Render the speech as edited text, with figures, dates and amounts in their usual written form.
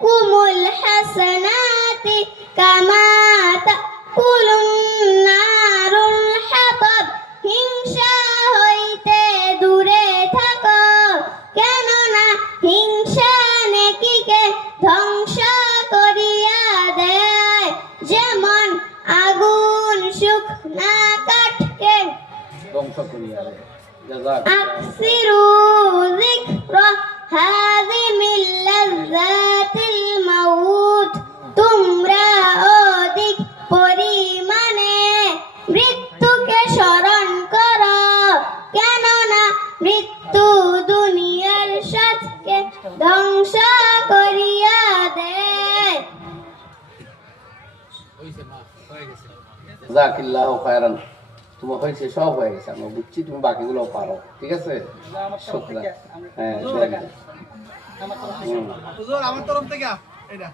কুমুল হাসানাতি কামা তাকুলুন নারুল হাতাব হিংসা হইতে দূরে থাকো কেননা হিংসা নেকিকে ধ্বংস করিয়া দেয় যেমন আগুন শুকনা কাঠকে ধ্বংস করিয়া দেয় জাযাক আকসিরু যিকরা হাযিমিল লাযযাতিল মাউত তোমরা অধিক পরিমাণে মৃত্যুকে স্মরণ করো কেননা মৃত্যু দুনিয়ার সাথকে ধ্বংস করিয়া দেয় জাযাকিল্লাহু খায়রান তোমার হয়েছে সব হয়ে গেছে আমরা বুঝছি তুমি বাকিগুলো পারো ঠিক আছে শুকরান হ্যাঁ আমার তরফ থেকে এটা